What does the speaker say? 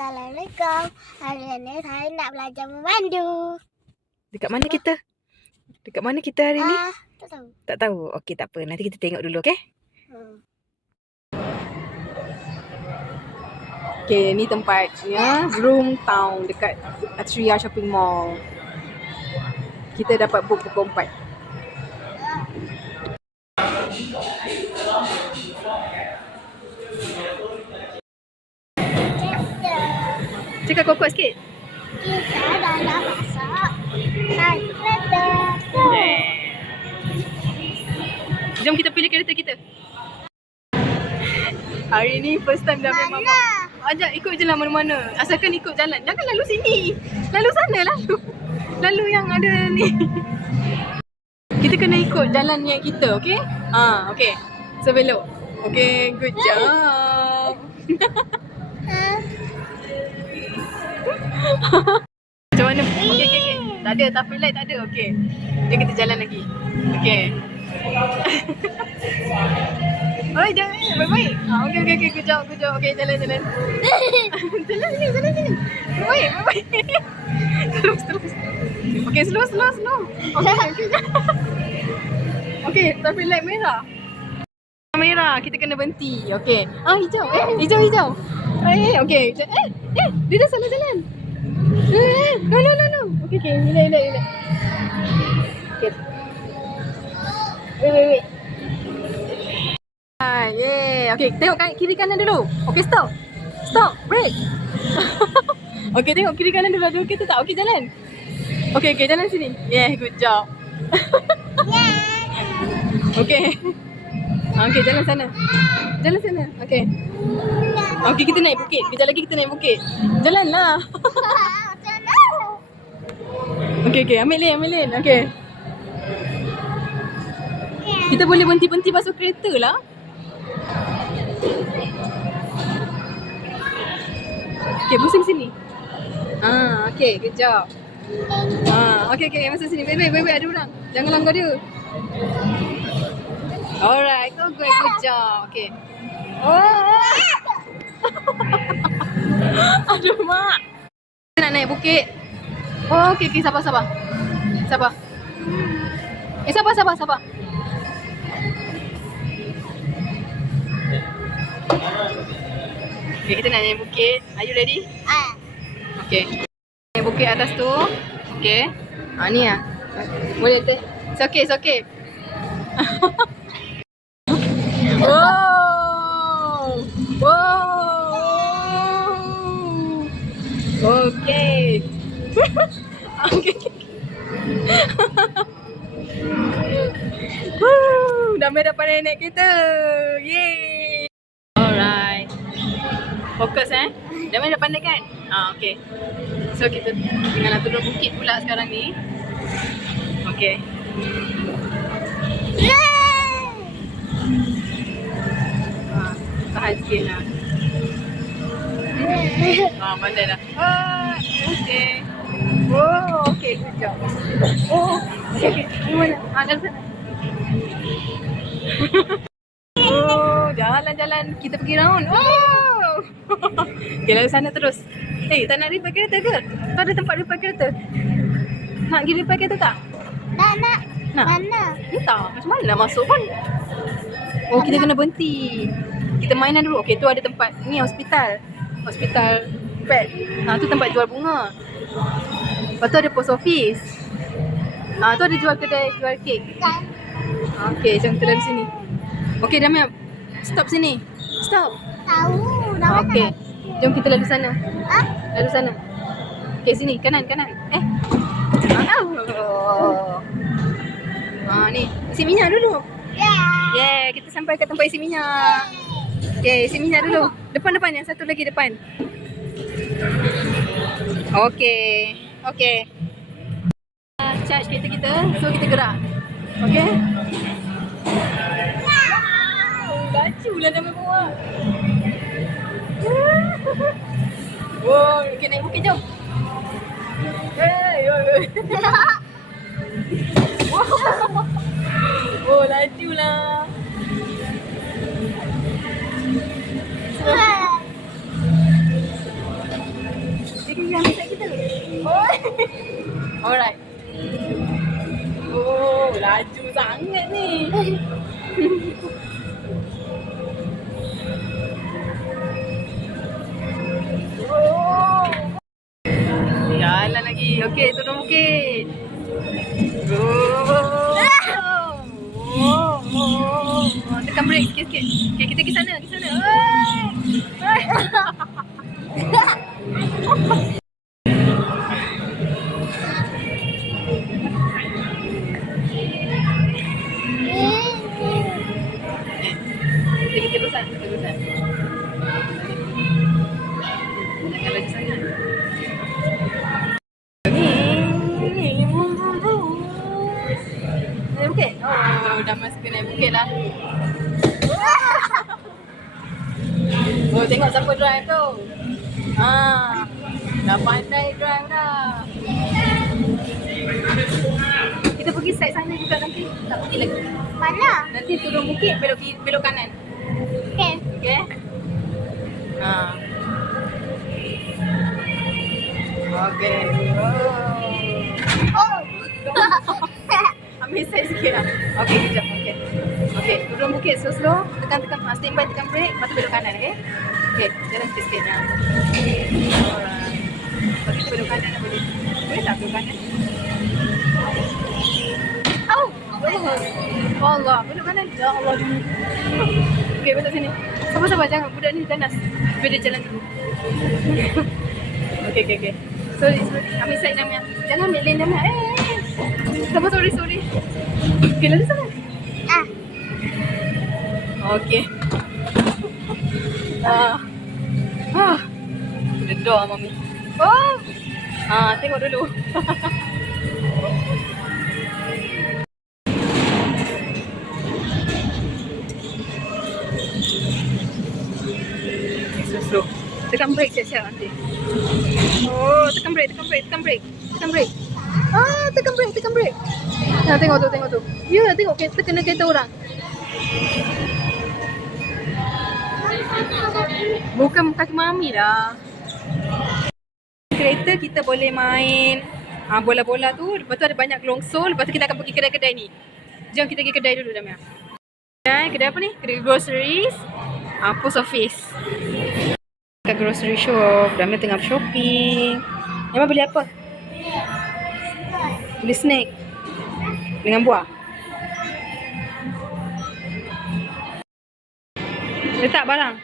Assalamualaikum. Hari ini saya nak belajar memandu. Dekat mana kita? Dekat mana kita hari ni? Tak tahu. Tak tahu. Okey, tak apa. Nanti kita tengok dulu, okey? Okey, ni tempatnya Broom Town dekat Atria Shopping Mall. Kita dapat book pukul 4. Cakap kuat-kuat sikit. Kita dah masuk naik kereta. Jom kita pilih kereta kita. Hari ni first time dah main mama. Ajak ikut je lah mana-mana. Asalkan ikut jalan. Jangan lalu sini. Lalu sana lalu. Lalu yang ada ni. Kita kena ikut jalan yang kita, okey? Okey. So belok. Okey, good job. Macam mana? Okey. Tak ada, traffic light tak ada. Okey. Jom kita jalan lagi. Okey. Oh, jangan. Baik-baik. Okey. Good job. Okey, jalan. Jalan sini. Baik. Terus. Okey, slow. Okey, traffic light merah. Merah, kita kena berhenti. Okey. Hijau. Hijau. Okey. Dia dah salah jalan. No. Okey. Relax. Okey. Wait. Okey, tengok kiri kanan dulu. Okey, stop. Break. Okey, tengok kiri kanan dulu. Ada kereta tak? Okey, jalan. Okey, jalan sini. Good job. Okey. Okey, jalan sana. Okey. Okey, kita naik bukit. Kejap lagi kita naik bukit. Jalanlah. Okey, ambil lane. Okey. Kita boleh berhenti masuk kereta lah. Okey, pusing sini. Okey, good job. Okey, masuk sini. Baik, ada orang. Jangan langgar dia. Alright, good job. Okey. Aduh, mak. Kita nak naik bukit. Okey, sabar. Sabar. Okay, kita nak naik bukit. Are you ready? Okay. Naik bukit atas tu. Okay. Ni lah. Boleh tu. It's okay. Wow. Okay. Damai dapat naik kereta. Yeay. Alright. Fokus Damai dah pandai kan? Okay. So kita tengah nak turun bukit pula sekarang ni. Okay. Tahan sikit lah. Pandai dah. Okay. Okay, good job. Okay. Di mana? Dalam sana. Jalan-jalan. Kita pergi round. Okay, lalu sana terus. Tak nak repair kereta ke? Tak ada tempat repair kereta. Nak pergi repair kereta tak? Nak. Mana? Tak. Macam mana nak masuk pun? Kita kena berhenti. Kita mainan dulu. Okay, tu ada tempat. Ni hospital pet. Tu tempat jual bunga. Lepas tu ada post office. Tu ada jual kedai jual kek. Okay, jom kita dari sini. Okay, Damai. Stop sini. Stop. Tahu. Okay. Jom kita lalu sana. Lalu sana. Okay, sini. Kanan. Ni. Isi minyak dulu. Yeah, kita sampai ke tempat isi minyak. Okay, isi minyak dulu. Depan. Yang satu lagi depan. Okay. Charge kereta kita. So, kita gerak. Okay. Laju lah Damai bawa. Okay, naik bukit jom. Laju lah. Alright. Oh, laju sangat ni. Oh. Jalan lagi. Okey, turun bukit. Oh. Oh. Tekan brake sikit-sikit. Okey, kita pergi sana, pergi sana. Kita terusan, kita terusan. Jangan laju sangat. Naik bukit? Oh, dah masuk ke naik bukit lah. Oh, tengok siapa drive tu. Dah pandai drive dah. Kita pergi side sana juga nanti. Tak pergi lagi. Mana? Nanti turun bukit, belok kanan. Okay. Okay? Okay. Oh. Ambil side sikit lah. Okay, kejap. Okay. Okay, turun bukit slow-slow. Tekan, stand by, tekan brake. Lepas tu belok kanan, okay? Okay, jalan sikit-sikit. Alright. Lepas tu kita belok kanan nak boleh. Boleh tak belok kanan? Oh! Allah, belok kanan. Ya Allah. Okay, belok sini. Sabar-sabar, jangan. Budak ni ganas. Biar dia jalan dulu. Okay. Sorry. Ambil side Jamia. Jangan ambil lane Jamia. Sabar, sorry. Okay, lalu sana. Okay. Dedor mami. Oh. Tengok dulu. Slow. Tekan brake siap-siap nanti. Oh, tekan brake. Tekan brake. Tekan brake. Nah, tengok tu. Ya, tengok kita kena kereta orang. Bukan kaki mami lah. Kereta kita boleh main bola-bola tu. Lepas tu ada banyak longsor. Lepas tu kita akan pergi kedai-kedai ni. Jom kita pergi kedai dulu Damia. Kedai apa ni? Kedai groceries. Post office. Kat grocery shop. Damia tengah shopping. Emang beli apa? Beli snack. Dengan buah. Letak barang.